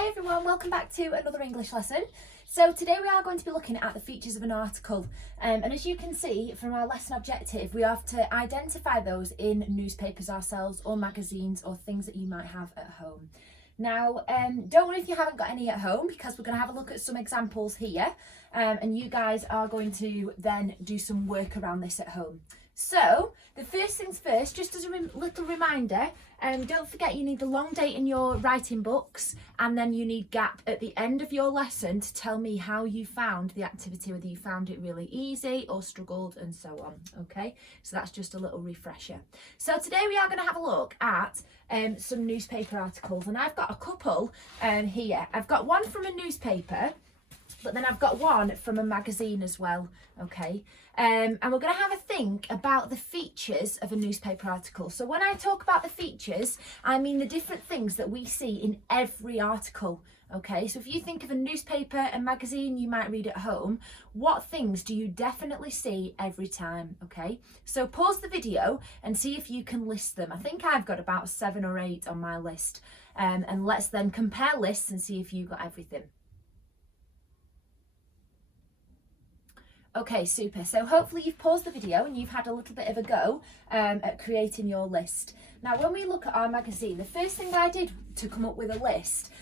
Hi everyone, welcome back to another English lesson. So today we are going to be looking at the features of an article, and as you can see from our lesson objective, we have to identify those in newspapers ourselves or magazines or things that you might have at home. Now, don't worry if you haven't got any at home, because we're going to have a look at some examples here, and you guys are going to then do some work around this at home. So, the first things first, just as a little reminder, don't forget you need the long date in your writing books, and then you need gap at the end of your lesson to tell me how you found the activity, whether you found it really easy or struggled and so on, okay? So that's just a little refresher. So today we are going to have a look at some newspaper articles, and I've got a couple here. I've got one from a newspaper, but then I've got one from a magazine as well, okay? And we're going to have a think about the features of a newspaper article. So when I talk about the features, I mean the different things that we see in every article, okay? So if you think of a newspaper, a magazine you might read at home, what things do you definitely see every time, okay? So pause the video and see if you can list them. I think I've got about 7 or 8 on my list. And let's then compare lists and see if you got everything. Okay, super. So hopefully you've paused the video and you've had a little bit of a go at creating your list. Now, when we look at our magazine, the first thing I did to come up with a list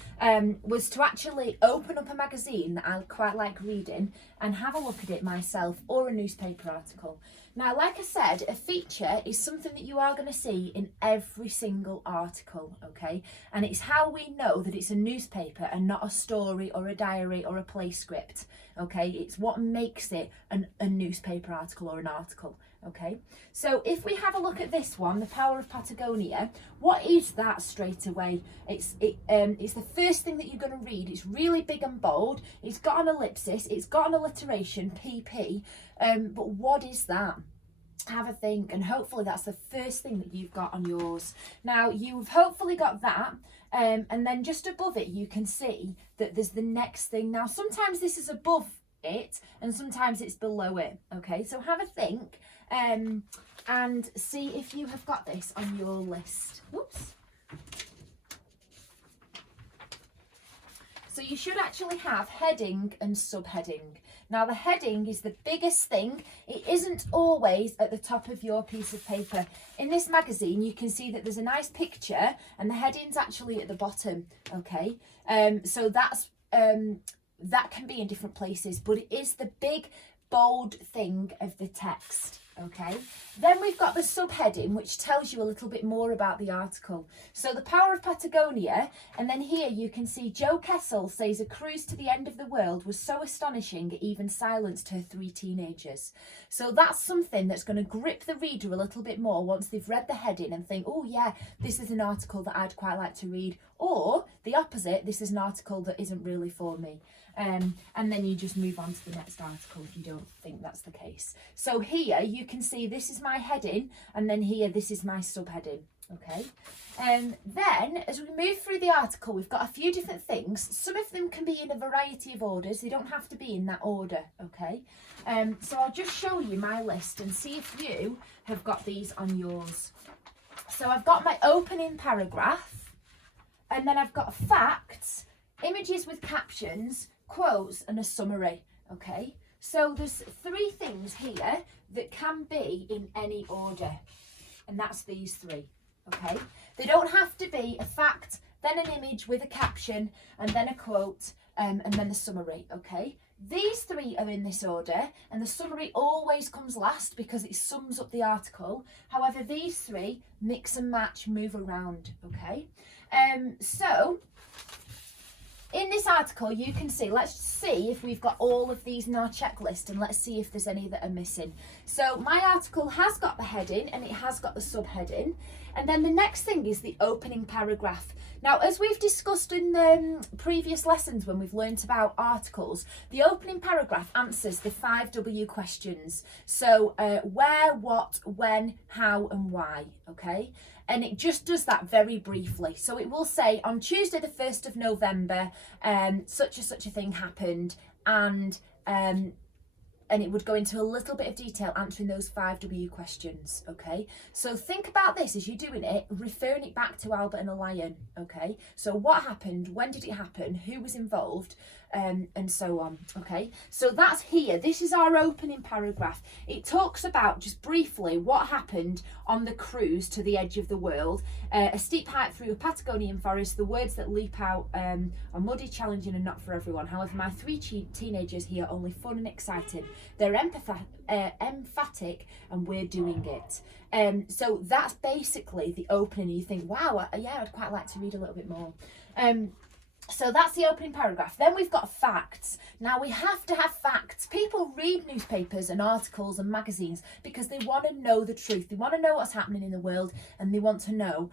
was to actually open up a magazine that I quite like reading and have a look at it myself, or a newspaper article. Now, like I said, a feature is something that you are going to see in every single article, okay? And it's how we know that it's a newspaper and not a story or a diary or a play script, okay? It's what makes it a newspaper article or an article, okay? So if we have a look at this one, The Power of Patagonia, what is that straight away? It's the first thing that you're going to read. It's really big and bold. It's got an ellipsis. It's got an alliteration, PP. But what is that? Have a think, and hopefully that's the first thing that you've got on yours. Now, you've hopefully got that, and then just above it you can see that there's the next thing. Now, sometimes this is above it and sometimes it's below it, okay? So have a think and see if you have got this on your list. Whoops. So you should actually have heading and subheading. Now, the heading is the biggest thing. It isn't always at the top of your piece of paper. In this magazine, you can see that there's a nice picture and the heading's actually at the bottom, okay? So that's that can be in different places, but it is the big, bold thing of the text. Okay, then we've got the subheading, which tells you a little bit more about the article. So, The Power of Patagonia, and then here you can see Joe Kessel says a cruise to the end of the world was so astonishing it even silenced her 3 teenagers. So that's something that's going to grip the reader a little bit more once they've read the heading and think, oh yeah, this is an article that I'd quite like to read. Or the opposite, this is an article that isn't really for me. And then you just move on to the next article if you don't think that's the case. So here you can see this is my heading, and then here this is my subheading, okay? Then as we move through the article, we've got a few different things. Some of them can be in a variety of orders. They don't have to be in that order, okay? So I'll just show you my list and see if you have got these on yours. So I've got my opening paragraph, and then I've got facts, images with captions, quotes, and a summary, okay? So there's 3 things here that can be in any order, and that's these 3, okay? They don't have to be a fact, then an image with a caption, and then a quote, and then the summary, okay? These 3 are in this order, and the summary always comes last because it sums up the article. However, these 3 mix and match, move around, okay? So in this article, you can see, let's see if we've got all of these in our checklist, and let's see if there's any that are missing. So my article has got the heading and it has got the subheading. And then the next thing is the opening paragraph. Now, as we've discussed in the previous lessons when we've learnt about articles, the opening paragraph answers the 5 W questions. So where, what, when, how, and why, okay? And it just does that very briefly. So it will say, on Tuesday the 1st of November, such and such a thing happened, and and it would go into a little bit of detail answering those 5W questions, okay? So think about this as you're doing it, referring it back to Albert and the Lion, okay? So what happened, when did it happen, who was involved, and so on, okay? So that's here. This is our opening paragraph. It talks about, just briefly, what happened on the cruise to the edge of the world. A steep hike through a Patagonian forest. The words that leap out are muddy, challenging and not for everyone. However, my three teenagers here are only fun and exciting. They're emphatic and we're doing it. So that's basically the opening. You think, wow, yeah, I'd quite like to read a little bit more. So that's the opening paragraph. Then we've got facts. Now we have to have facts. People read newspapers and articles and magazines because they want to know the truth. They want to know what's happening in the world and they want to know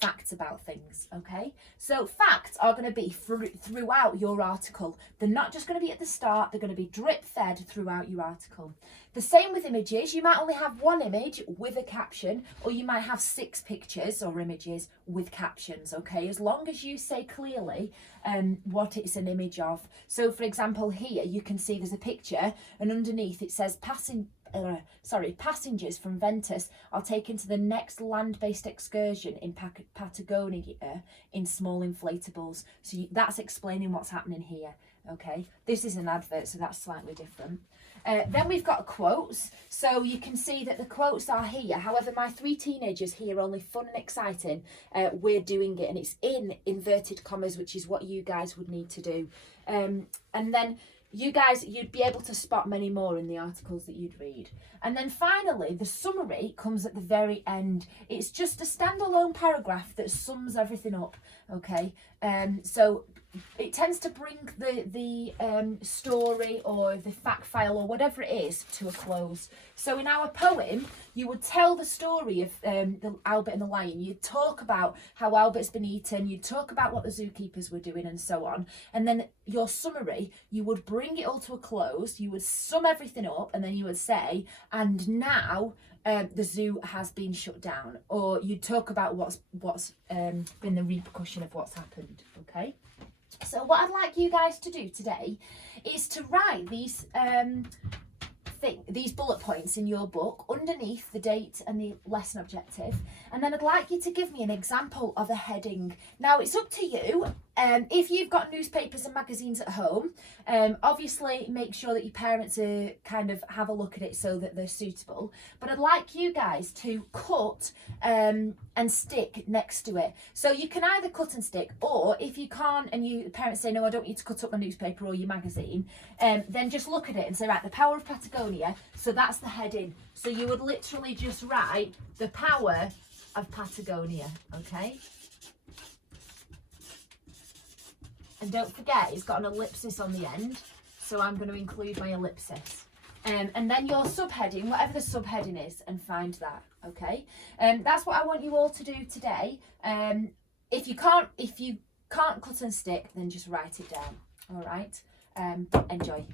facts about things, okay? So facts are going to be throughout your article. They're not just going to be at the start. They're going to be drip fed throughout your article. The same with images. You might only have one image with a caption, or you might have 6 pictures or images with captions, okay? As long as you say clearly what it's an image of. So for example, here you can see there's a picture and underneath it says passengers from Ventus are taken to the next land-based excursion in Patagonia in small inflatables. So that's explaining what's happening here, okay? This is an advert, so that's slightly different. Then we've got quotes. So you can see that the quotes are here. However, my 3 teenagers here are only fun and exciting. We're doing it, and it's in inverted commas, which is what you guys would need to do. And then you'd be able to spot many more in the articles that you'd read. And then finally, the summary comes at the very end. It's just a standalone paragraph that sums everything up, okay? So it tends to bring the story or the fact file or whatever it is to a close. So in our poem, you would tell the story of the Albert and the Lion. You'd talk about how Albert's been eaten. You'd talk about what the zookeepers were doing and so on. And then your summary, you would bring it all to a close. You would sum everything up and then you would say, and now the zoo has been shut down. Or you'd talk about what's been the repercussion of what's happened, okay? So what I'd like you guys to do today is to write these bullet points in your book underneath the date and the lesson objective, and then I'd like you to give me an example of a heading. Now it's up to you. If you've got newspapers and magazines at home, obviously make sure that your parents kind of have a look at it so that they're suitable. But I'd like you guys to cut and stick next to it. So you can either cut and stick, or if you can't and your parents say, no, I don't need to cut up my newspaper or your magazine, then just look at it and say, right, the power of Patagonia. So that's the heading. So you would literally just write the power of Patagonia, okay? And don't forget, it's got an ellipsis on the end, so I'm going to include my ellipsis. And then your subheading, whatever the subheading is, and find that, okay? That's what I want you all to do today. If you can't cut and stick, then just write it down, all right? Enjoy.